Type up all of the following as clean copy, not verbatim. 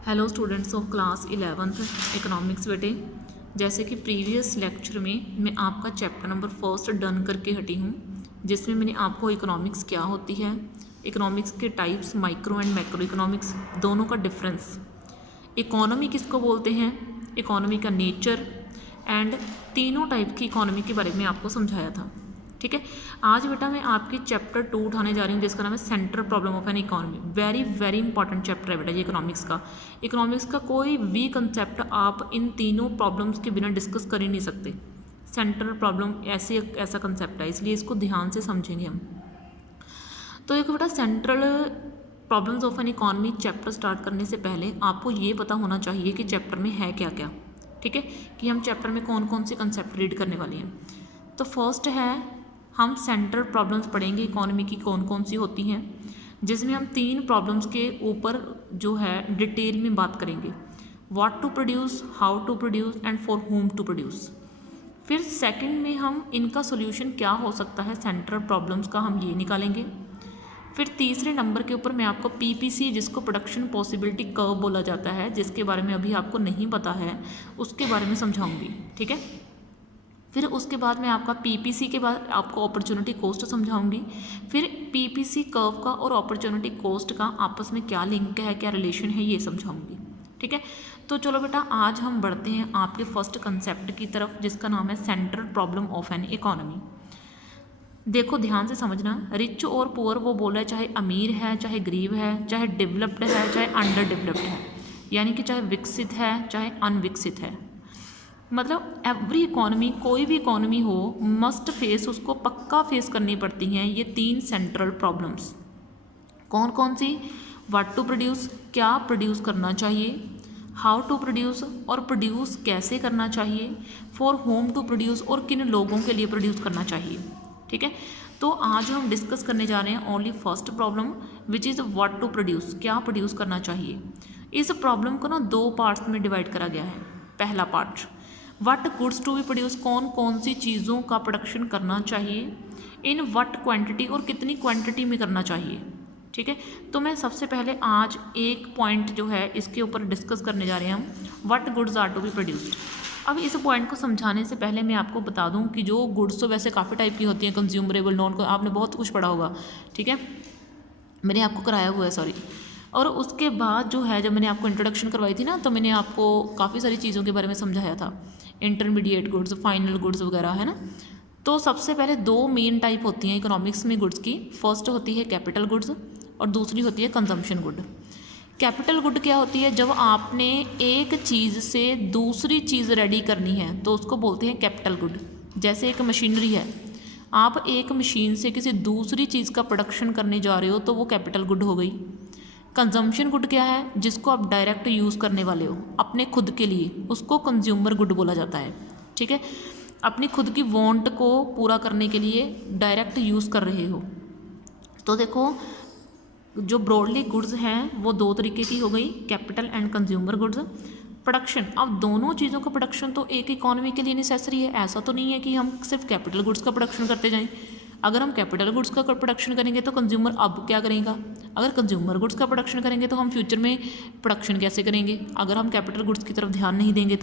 Hello students of class 11th economics. बेटे, जैसे कि प्रीवियस लेक्चर में मैं आपका चैप्टर नंबर फर्स्ट डन करके हटी हूँ, जिसमें मैंने आपको इकोनॉमिक्स क्या होती है, इकोनॉमिक्स के types, micro and macro economics दोनों का डिफरेंस, इकोनॉमी किसको बोलते हैं, इकोनॉमी का नेचर एंड तीनों टाइप की इकोनॉमी के बारे में आपको समझाया था। ठीक है, आज बेटा मैं आपकी चैप्टर 2 उठाने जा रही हूँ, जिसका नाम है central problem of an economy. Very very important chapter है बेटा ये इकोनॉमिक्स का। इकोनॉमिक्स का कोई भी कंसेप्ट आप इन तीनों प्रॉब्लम्स के बिना डिस्कस कर ही नहीं सकते। सेंट्रल प्रॉब्लम ऐसा कंसेप्ट है, इसलिए इसको ध्यान से समझेंगे हम। तो देखो बेटा, central problems of an economy chapter start करने से पहले आपको ये पता होना चाहिए कि चैप्टर में है क्या क्या। ठीक है, कि हम चैप्टर में कौन कौन से कंसेप्ट रीड करने वाले हैं। तो फर्स्ट है, हम सेंट्रल प्रॉब्लम्स पढ़ेंगे इकोनॉमी की कौन कौन सी होती हैं, जिसमें हम 3 प्रॉब्लम्स के ऊपर जो है डिटेल में बात करेंगे। What to produce, how to produce and for whom to produce. फिर सेकंड में हम इनका सॉल्यूशन क्या हो सकता है सेंट्रल प्रॉब्लम्स का, हम ये निकालेंगे। फिर तीसरे नंबर के ऊपर मैं आपको पीपीसी, जिसको प्रोडक्शन पॉसिबिलिटी कर्व बोला जाता है, जिसके बारे में अभी आपको नहीं पता है, उसके बारे में समझाऊंगी। ठीक है, फिर उसके बाद मैं आपका पीपीसी के बाद आपको अपॉर्चुनिटी कॉस्ट समझाऊंगी। फिर पीपीसी कर्व का और अपॉर्चुनिटी कॉस्ट का आपस में क्या लिंक है, क्या रिलेशन है, ये समझाऊंगी। ठीक है, तो चलो बेटा, आज हम बढ़ते हैं आपके फर्स्ट कंसेप्ट की तरफ, जिसका नाम है central problem of an economy. देखो ध्यान से समझना, रिच और पुअर वो बोल रहा है, चाहे अमीर है, चाहे गरीब है, चाहे डेवलप्ड है, चाहे अंडर डेवलप्ड है, यानी कि चाहे विकसित है, चाहे अनविकसित है। मतलब एवरी इकोनॉमी, कोई भी इकोनॉमी हो, मस्ट फेस, उसको पक्का फेस करनी पड़ती हैं ये 3 सेंट्रल प्रॉब्लम्स। कौन कौन सी? व्हाट टू प्रोड्यूस, क्या प्रोड्यूस करना चाहिए, हाउ टू प्रोड्यूस, और प्रोड्यूस कैसे करना चाहिए, फॉर होम टू प्रोड्यूस, और किन लोगों के लिए प्रोड्यूस करना चाहिए। ठीक है, तो आज हम डिस्कस करने जा रहे हैं only first problem, which is what to produce, क्या प्रोड्यूस करना चाहिए। इस प्रॉब्लम को ना 2 पार्ट्स में डिवाइड करा गया है। पहला part, what goods to be produce, कौन कौन सी चीज़ों का प्रोडक्शन करना चाहिए, इन व्हाट क्वांटिटी, और कितनी क्वांटिटी में करना चाहिए। ठीक है, तो मैं सबसे पहले आज एक पॉइंट जो है इसके ऊपर डिस्कस करने जा रहे हैं हम, what goods are to be produced. अब इस पॉइंट को समझाने से पहले मैं आपको बता दूं कि जो गुड्स तो वैसे काफ़ी टाइप की होती हैं, कंज्यूमरेबल, नॉन, आपने बहुत कुछ पढ़ा होगा। ठीक है, मैंने आपको कराया हुआ है, सॉरी। और उसके बाद जो है, जब मैंने आपको इंट्रोडक्शन करवाई थी ना, तो मैंने आपको काफ़ी सारी चीज़ों के बारे में समझाया था, इंटरमीडिएट गुड्स, फाइनल गुड्स वगैरह, है ना। तो सबसे पहले 2 मेन टाइप होती हैं इकोनॉमिक्स में गुड्स की। फर्स्ट होती है कैपिटल गुड्स और दूसरी होती है कंजम्पशन गुड। कैपिटल गुड क्या होती है? जब आपने एक चीज़ से दूसरी चीज़ रेडी करनी है तो उसको बोलते हैं कैपिटल गुड। जैसे एक मशीनरी है, आप एक मशीन से किसी दूसरी चीज़ का प्रोडक्शन करने जा रहे हो तो वो कैपिटल गुड हो गई। कंजम्पशन गुड क्या है? जिसको आप डायरेक्ट यूज़ करने वाले हो अपने खुद के लिए, उसको कंज्यूमर गुड बोला जाता है। ठीक है, अपनी खुद की वांट को पूरा करने के लिए डायरेक्ट यूज़ कर रहे हो। तो देखो, जो ब्रॉडली गुड्स हैं वो 2 तरीके की हो गई, capital and consumer goods. Production, अब दोनों चीज़ों का प्रोडक्शन तो एक इकोनॉमी के लिए नेसेसरी है। ऐसा तो नहीं है कि हम सिर्फ कैपिटल गुड्स का प्रोडक्शन करते जाएं। अगर हम कैपिटल गुड्स का प्रोडक्शन करेंगे तो कंज्यूमर अब क्या करेगा? अगर कंज्यूमर गुड्स का प्रोडक्शन करेंगे तो हम फ्यूचर में प्रोडक्शन कैसे करेंगे, अगर हम कैपिटल गुड्स की तरफ ध्यान नहीं देंगे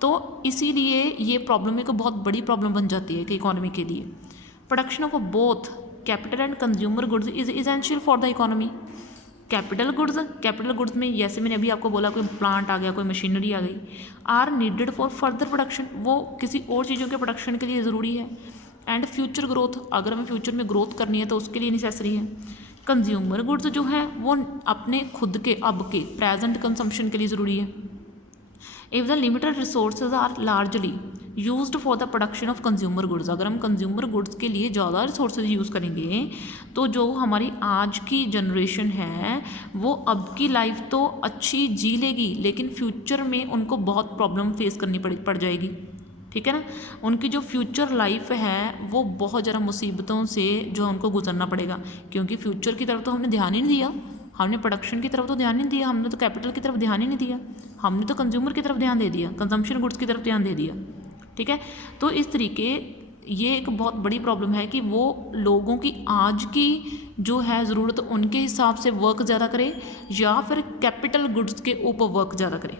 तो इसीलिए ये प्रॉब्लम एक बहुत बड़ी प्रॉब्लम बन जाती है कि इकोनॉमी के लिए production of both capital and consumer goods is essential for the economy. Capital goods में, जैसे मैंने अभी आपको बोला, कोई प्लांट आ गया, कोई मशीनरी आ गई, are needed for further production, वो किसी और चीज़ों के प्रोडक्शन के लिए ज़रूरी है। एंड फ्यूचर ग्रोथ, अगर हमें फ्यूचर में ग्रोथ करनी है तो उसके लिए नेसेसरी है। कंज्यूमर गुड्स जो है वो अपने खुद के, अब के, प्रेजेंट कंजम्पशन के लिए ज़रूरी है। If the limited resources are largely used for the production of consumer goods, अगर हम कंज्यूमर गुड्स के लिए ज़्यादा रिसोर्सेज यूज़ करेंगे तो जो हमारी आज की जनरेशन है वो अब की लाइफ तो अच्छी जी लेगी, लेकिन फ्यूचर में उनको बहुत प्रॉब्लम फेस करनी पड़ जाएगी। ठीक है ना, उनकी जो फ्यूचर लाइफ है वो बहुत ज़्यादा मुसीबतों से जो उनको गुजरना पड़ेगा, क्योंकि फ्यूचर की तरफ तो हमने ध्यान ही नहीं दिया, हमने प्रोडक्शन की तरफ तो ध्यान नहीं दिया, हमने तो कैपिटल की तरफ ध्यान ही नहीं दिया, हमने तो कंज्यूमर की तरफ ध्यान दे दिया, कंजम्पशन गुड्स की तरफ ध्यान दे दिया। ठीक है, तो इस तरीके ये एक बहुत बड़ी प्रॉब्लम है कि वो लोगों की आज की जो है ज़रूरत उनके हिसाब से वर्क ज़्यादा करे या फिर कैपिटल गुड्स के ऊपर वर्क ज़्यादा करे,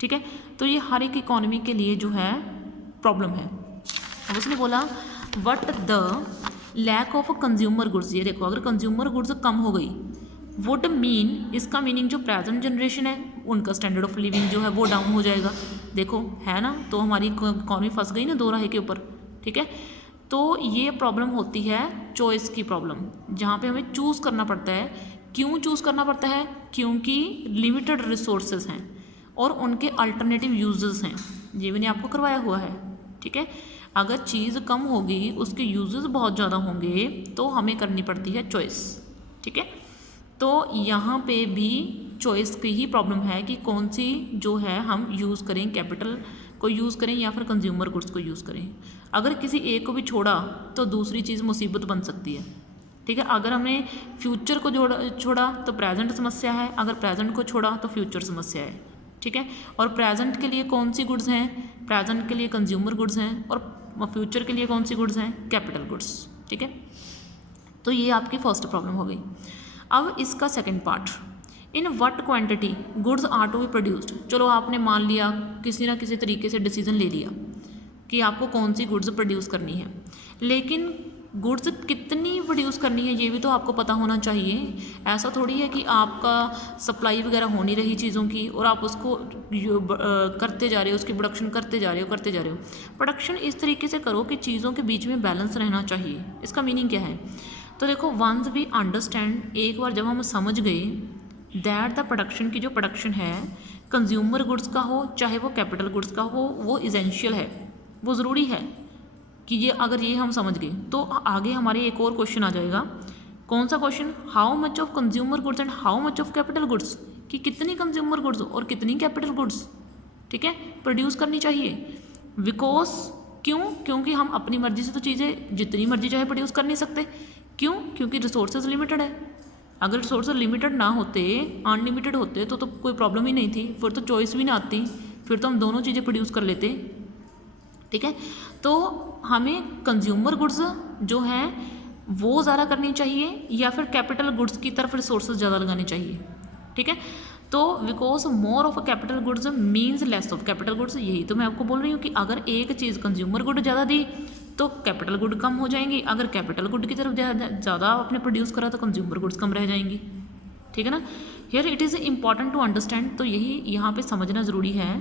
ठीक है। तो ये हर एक इकॉनमी के लिए जो है प्रॉब्लम है। अब उसने बोला what the lack of consumer goods, ये देखो अगर कंज्यूमर गुड्स कम हो गई वुड मीन, इसका मीनिंग जो प्रेजेंट जनरेशन है उनका स्टैंडर्ड ऑफ लिविंग जो है वो डाउन हो जाएगा। देखो है ना, तो हमारी इकॉनमी फंस गई ना दो राहे के ऊपर, ठीक है। तो ये प्रॉब्लम होती है चॉइस की प्रॉब्लम, जहाँ पे हमें चूज़ करना पड़ता है। क्यों चूज़ करना पड़ता है? क्योंकि लिमिटेड रिसोर्सेज हैं और उनके अल्टरनेटिव यूजेस हैं, ये मैंने आपको करवाया हुआ है, ठीक है। अगर चीज़ कम होगी उसके यूजेस बहुत ज़्यादा होंगे तो हमें करनी पड़ती है चॉइस, ठीक है। तो यहाँ पे भी चॉइस की ही प्रॉब्लम है कि कौन सी जो है हम यूज़ करें, कैपिटल को यूज़ करें या फिर कंज्यूमर गुड्स को यूज़ करें। अगर किसी एक को भी छोड़ा तो दूसरी चीज़ मुसीबत बन सकती है, ठीक है। अगर हमने फ्यूचर को छोड़ा तो प्रेजेंट समस्या है, अगर प्रेजेंट को छोड़ा तो फ्यूचर समस्या है, ठीक है। और प्रेजेंट के लिए कौन सी गुड्स हैं? प्रेजेंट के लिए कंज्यूमर गुड्स हैं और फ्यूचर के लिए कौन सी गुड्स हैं? कैपिटल गुड्स, ठीक है। तो ये आपकी फर्स्ट प्रॉब्लम हो गई। अब इसका second part, in what quantity goods are to be produced. चलो आपने मान लिया, किसी ना किसी तरीके से डिसीजन ले लिया कि आपको कौन सी गुड्स प्रोड्यूस करनी है, लेकिन गुड्स कितनी प्रोड्यूस करनी है ये भी तो आपको पता होना चाहिए। ऐसा थोड़ी है कि आपका सप्लाई वगैरह हो नहीं रही चीज़ों की और आप उसको करते जा रहे हो, उसकी प्रोडक्शन करते जा रहे हो। प्रोडक्शन इस तरीके से करो कि चीज़ों के बीच में बैलेंस रहना चाहिए। इसका मीनिंग क्या है? तो देखो, वंस वी अंडरस्टैंड, एक बार जब हम समझ गए दैट द प्रोडक्शन की जो प्रोडक्शन है कंज्यूमर गुड्स का हो चाहे वो कैपिटल गुड्स का हो, वो इसेंशियल है, वो ज़रूरी है कि ये अगर ये हम समझ गए तो आगे हमारे एक और क्वेश्चन आ जाएगा। कौन सा question? How much of consumer goods and how much of capital goods, कि कितनी कंज्यूमर गुड्स और कितनी कैपिटल गुड्स, ठीक है, प्रोड्यूस करनी चाहिए। बिकॉज क्यों? क्योंकि हम अपनी मर्जी से तो चीज़ें जितनी मर्जी चाहे प्रोड्यूस कर नहीं सकते। क्यों? क्योंकि रिसोर्सेज लिमिटेड है। अगर रिसोर्सेज लिमिटेड ना होते, अनलिमिटेड होते तो कोई प्रॉब्लम ही नहीं थी, फिर तो चॉइस भी ना आती, फिर तो हम दोनों चीज़ें प्रोड्यूस कर लेते, ठीक है। तो हमें कंज्यूमर गुड्स जो हैं वो ज़्यादा करनी चाहिए या फिर कैपिटल गुड्स की तरफ रिसोर्सेज ज़्यादा लगाने चाहिए, ठीक है। तो because more of capital goods means less of capital goods, यही तो मैं आपको बोल रही हूँ कि अगर एक चीज़ कंज्यूमर गुड ज़्यादा दी तो कैपिटल गुड कम हो जाएंगी, अगर कैपिटल गुड की तरफ ज़्यादा आपने प्रोड्यूस करा तो कंज्यूमर गुड्स कम रह जाएंगी, ठीक है ना। Here it is important to understand, तो यही यहाँ पे समझना ज़रूरी है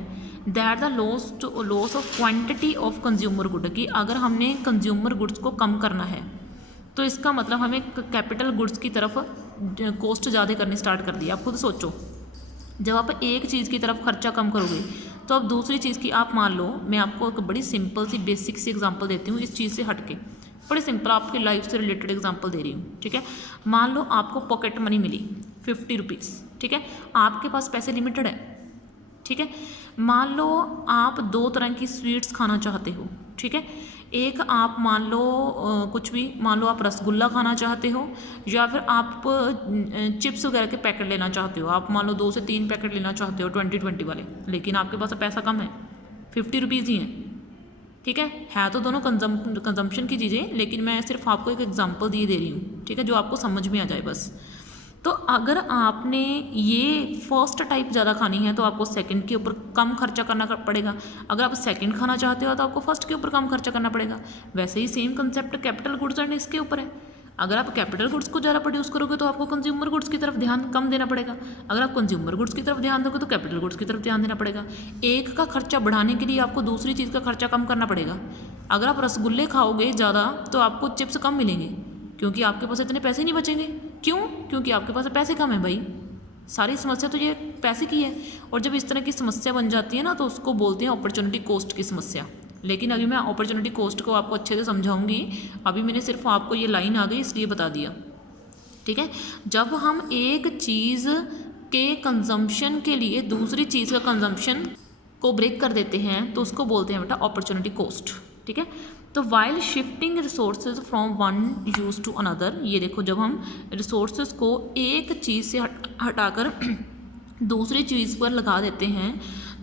that the loss of quantity of consumer good, कि अगर हमने कंज्यूमर गुड्स को कम करना है तो इसका मतलब हमें कैपिटल गुड्स की तरफ कॉस्ट ज़्यादा करनी स्टार्ट कर दी। आप खुद सोचो, जब आप एक चीज़ की तरफ खर्चा कम करोगे तो अब दूसरी चीज़ की, आप मान लो, मैं आपको एक बड़ी सिंपल सी बेसिक सी एग्जांपल देती हूँ इस चीज़ से हट के, बड़ी सिंपल आपकी लाइफ से रिलेटेड एग्जांपल दे रही हूँ, ठीक है। मान लो आपको पॉकेट मनी मिली 50 रुपीज़, ठीक है, आपके पास पैसे लिमिटेड है, ठीक है। मान लो आप दो तरह की स्वीट्स खाना चाहते हो, ठीक है। एक आप मान लो कुछ भी, मान लो आप रसगुल्ला खाना चाहते हो या फिर आप चिप्स वगैरह के पैकेट लेना चाहते हो, आप मान लो 2 से 3 पैकेट लेना चाहते हो 20-20 वाले, लेकिन आपके पास पैसा कम है, 50 रुपीज़ ही हैं, ठीक है तो दोनों कंजम्पशन की चीज़ें, लेकिन मैं सिर्फ आपको एक एग्जांपल दे रही हूँ, ठीक है, जो आपको समझ में आ जाए बस। तो अगर आपने ये फर्स्ट टाइप ज़्यादा खानी है तो आपको सेकंड के ऊपर कम खर्चा करना पड़ेगा, अगर आप सेकंड खाना चाहते हो तो आपको फर्स्ट के ऊपर कम खर्चा करना पड़ेगा। वैसे ही same concept capital goods and इसके ऊपर है। अगर आप कैपिटल गुड्स को ज़्यादा प्रोड्यूस करोगे तो आपको कंज्यूमर गुड्स की तरफ ध्यान कम देना पड़ेगा, अगर आप कंज्यूमर गुड्स की तरफ ध्यान दोगे तो कैपिटल गुड्स की तरफ ध्यान देना पड़ेगा। एक का खर्चा बढ़ाने के लिए आपको दूसरी चीज़ का खर्चा कम करना पड़ेगा। अगर आप रसगुल्ले खाओगे ज़्यादा तो आपको चिप्स कम मिलेंगे, क्योंकि आपके पास इतने पैसे नहीं बचेंगे। क्यों? क्योंकि आपके पास पैसे कम है भाई। सारी समस्या तो ये पैसे की है, और जब इस तरह की समस्या बन जाती है ना तो उसको बोलते हैं अपॉर्चुनिटी कॉस्ट की समस्या। लेकिन अभी मैं अपॉर्चुनिटी कॉस्ट को आपको अच्छे से समझाऊंगी, अभी मैंने सिर्फ आपको ये लाइन आ गई इसलिए बता दिया, ठीक है। जब हम एक चीज़ के कंजम्पशन के लिए दूसरी चीज़ का कंजम्पशन को ब्रेक कर देते हैं तो उसको बोलते हैं बेटा अपॉर्चुनिटी कॉस्ट, ठीक है। तो while shifting resources from one use to another, ये देखो जब हम रिसोर्सेज को एक चीज़ से हटाकर दूसरी चीज़ पर लगा देते हैं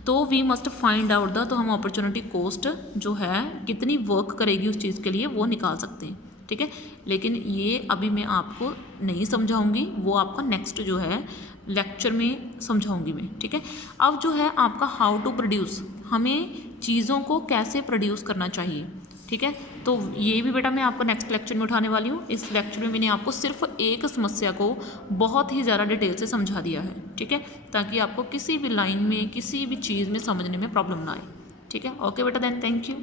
तो we must find out the, तो हम अपॉर्चुनिटी कॉस्ट जो है कितनी वर्क करेगी उस चीज़ के लिए वो निकाल सकते हैं, ठीक है। लेकिन ये अभी मैं आपको नहीं समझाऊंगी, वो आपका नेक्स्ट जो है लेक्चर में समझाऊंगी मैं, ठीक है। अब जो है आपका हाउ टू प्रोड्यूस, हमें चीज़ों को कैसे प्रोड्यूस करना चाहिए, ठीक है। तो ये भी बेटा मैं आपको नेक्स्ट लेक्चर में उठाने वाली हूँ। इस लेक्चर में मैंने आपको सिर्फ एक समस्या को बहुत ही ज़्यादा डिटेल से समझा दिया है, ठीक है, ताकि आपको किसी भी लाइन में किसी भी चीज़ में समझने में प्रॉब्लम ना आए, ठीक है। ओके बेटा, देन थैंक यू।